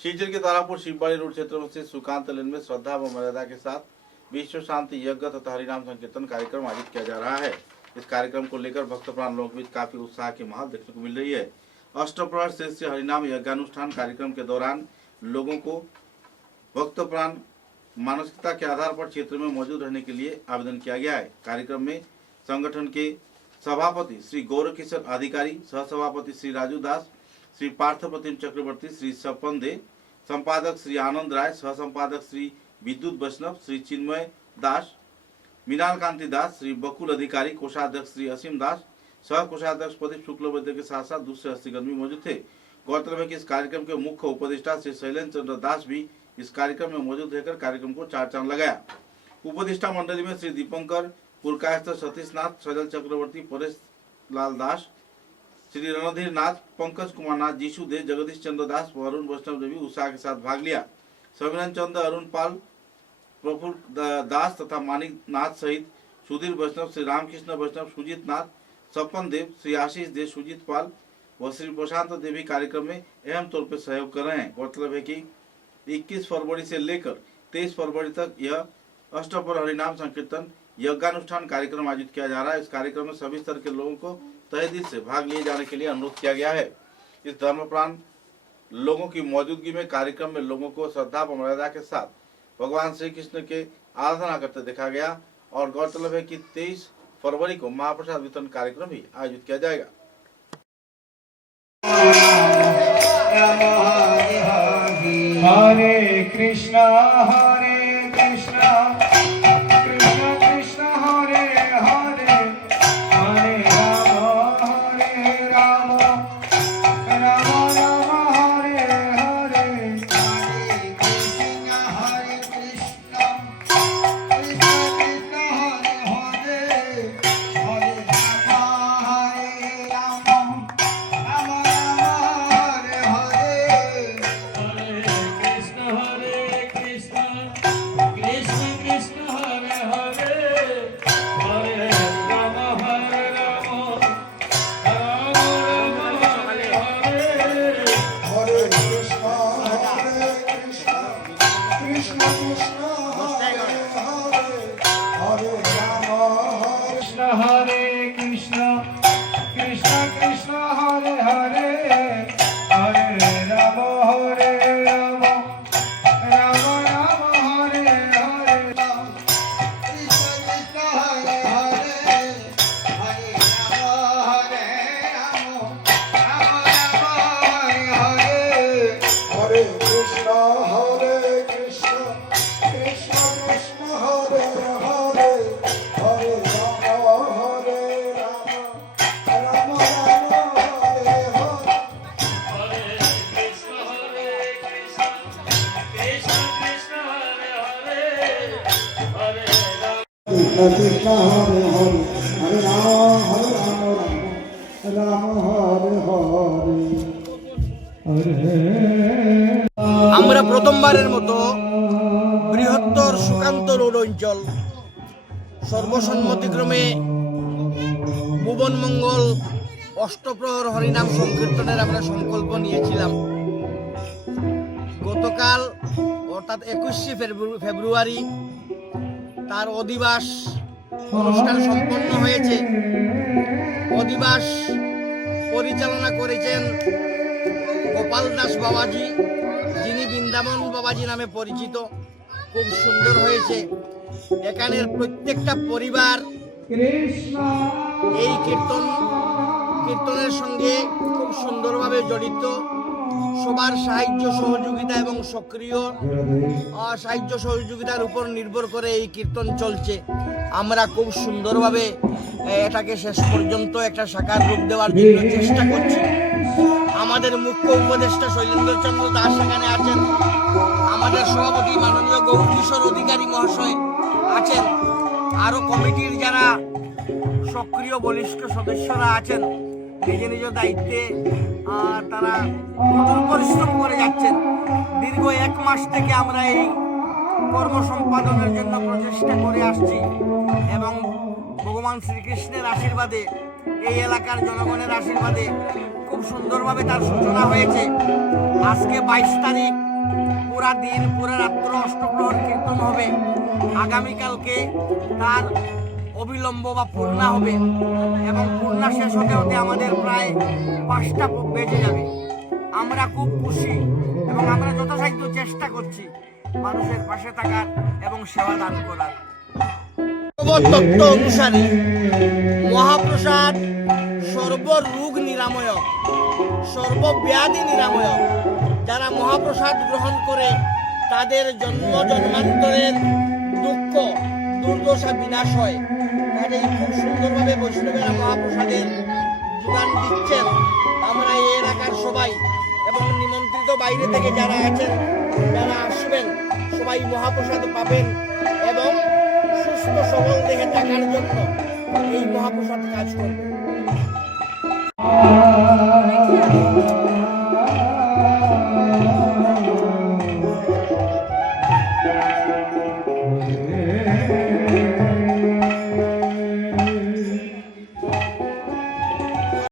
शिवचर के तारापुर शिवबाड़ी रोड क्षेत्र में स्थित सुकांत लेन में श्रद्धा व मर्यादा के साथ विश्व शांति यज्ञ तथा हरिनाम संकीर्तन कार्यक्रम आयोजित किया जा रहा है। इस कार्यक्रम को लेकर भक्त प्राण लोगों के बीच काफी उत्साह की माहौल देखने को मिल रही है। अष्टप्रहर शेष हरिनाम यज्ञानुष्ठान कार्यक्रम के दौरान लोगों को भक्त प्राण मानसिकता के आधार पर क्षेत्र में मौजूद रहने के लिए आवेदन किया गया है। कार्यक्रम में संगठन के सभापति श्री गौरव किशोर अधिकारी, सहसभापति श्री राजू दास, श्री पार्थ प्रतिम चक्रवर्ती, श्री सपन दे, संपादक श्री आनंद राय, सह संपादक श्री विद्युत वैष्णव, श्री चिन्मय दास, मीनाल कांति दास, श्री बकुल अधिकारी, कोषाध्यक्ष श्री असीम दास, सह कोषाध्यक्ष प्रदीप शुक्लवैद्य के साथ साथ दूसरे हस्तीकर्मी मौजूद थे। गौरतलब है कि इस कार्यक्रम के मुख्य उपदेष्टा श्री शैलेंद्र चंद्र दास भी इस कार्यक्रम में मौजूद रहकर कार्यक्रम को चार चांद लगाया। उपदेष्टा मंडली में श्री दीपंकर पुरकायस्थ, सतीश नाथ, सजल चक्रवर्ती, परेश लाल दास, श्री रणधीर नाथ, पंकज कुमार नाथ, जीशु दे, जगदीश चंद्र दास व अरुण वैष्णव ने भी उत्साह के साथ भाग लिया। सविनन चंद्र, अरुण पाल, प्रफुल्ल दास तथा मानिक नाथ सहित सुधीर वैष्णव, श्री रामकृष्ण वैष्णव, सुजीत नाथ, सपन देव, श्री आशीष दे, सुजीत पाल व श्री प्रशांत देव भी कार्यक्रम में अहम तौर पर सहयोग कर रहे हैं। गौरतलब है कि 21 फरवरी से लेकर 23 फरवरी तक यह अष्टप्रहर हरिनाम संकीर्तन यज्ञानुष्ठान कार्यक्रम आयोजित किया जा रहा है। इस कार्यक्रम में सभी स्तर के लोगों को तहे दिल से भाग लिए जाने के लिए अनुरोध किया गया है। इस धर्मप्राण लोगों की मौजूदगी में कार्यक्रम में लोगों को श्रद्धा व मर्यादा के साथ भगवान श्री कृष्ण के आराधना करते देखा गया। और गौरतलब है कि 23 फरवरी को महाप्रसाद वितरण कार्यक्रम भी आयोजित किया जाएगा। हरे कृष्णा कृष्णा कृष्ण हरे हरे, हरे राम राम राम हरे हरे। हरे कृष्ण कृष्ण कृष्ण हरे हरे, हरे राम राम हरे हरे। हरे कृष्ण कृष्ण कृष्ण हरे हरे, हरे राम राम राम हरे हरे। कृष्ण कृष्ण हरे हरे, हरे राम राम हरे हरे। हरे कृष्ण कृष्ण कृष्ण हरे हरे, हरे कृष्ण हरे हरे, हरे राम हरे हरे। আমরা প্রথমবারের মতো বৃহত্তর সুকান্ত রোড অঞ্চল সর্বসম্মতিক্রমে ভুবন মঙ্গল অষ্টপ্রহর হরিনাম সংকীর্তনের আমরা সংকল্প নিয়েছিলাম। গতকাল অর্থাৎ 21শে ফেব্রুয়ারি তার অধিবাস অনুষ্ঠান সম্পন্ন হয়েছে। অধিবাস পরিচালনা করেছেন গোপাল দাস বাবাজি, যিনি বৃন্দাবন বাবাজি নামে পরিচিত। খুব সুন্দর হয়েছে। এখানের প্রত্যেকটা পরিবার এই কীর্তনের সঙ্গে খুব সুন্দরভাবে জড়িত। সবার সাহায্য সহযোগিতা এবং সক্রিয় সাহায্য সহযোগিতার উপর নির্ভর করে এই কীর্তন চলছে। আমরা খুব সুন্দরভাবে এটাকে শেষ পর্যন্ত একটা সাকার রূপ দেওয়ার জন্য চেষ্টা করছি। আমাদের মুখ্য উপদেষ্টা শৈলেন্দ্র চন্দ্র দাস এখানে আছেন, আমাদের সভাপতি মাননীয় গৌরকিশোর অধিকারী মহাশয় আছেন, আরও কমিটির যারা সক্রিয় বলিষ্ঠ সদস্যরা আছেন নিজ নিজ দায়িত্বে তারা কঠোর পরিশ্রম করে যাচ্ছেন। দীর্ঘ 1 মাস থেকে আমরা এই কর্ম সম্পাদনের জন্য প্রচেষ্টা করে আসছি এবং ভগবান শ্রীকৃষ্ণের আশীর্বাদে, এই এলাকার জনগণের আশীর্বাদে খুব সুন্দরভাবে তার সূচনা হয়েছে। আজকে 22 তারিখ পুরা দিন পুরা রাত্র অষ্টপ্রহর কীর্তন হবে। আগামীকালকে তার অবিলম্ব বা পূর্ণা হবে এবং পূর্ণা শেষ হতে হতে আমাদের প্রায় 5টা বেজে যাবে। আমরা খুব খুশি এবং আমরা যথাসাধ্য চেষ্টা করছি মানুষের পাশে থাকার এবং সেবা দান করার। তত্ত্ব অনুসারে মহাপ্রসাদ সর্বরোগ নিরাময়ক, সর্বব্যাধি নিরাময়ক। যারা মহাপ্রসাদ গ্রহণ করে তাদের জন্ম জন্মান্তরের দুঃখ দুর্দশা বিনাশ হয়। কাজেই খুব সুন্দরভাবে বৈষ্ণবেরা মহাপ্রসাদের যোগান দিচ্ছেন। আমরা এই এলাকার সবাই এবং নিমন্ত্রিত বাইরে থেকে যারা আছেন, যারা আসবেন, সবাই মহাপ্রসাদ পাবেন এবং সুস্থ সবল দেহে থাকার জন্য এই মহাপ্রসাদ কাজ করবে।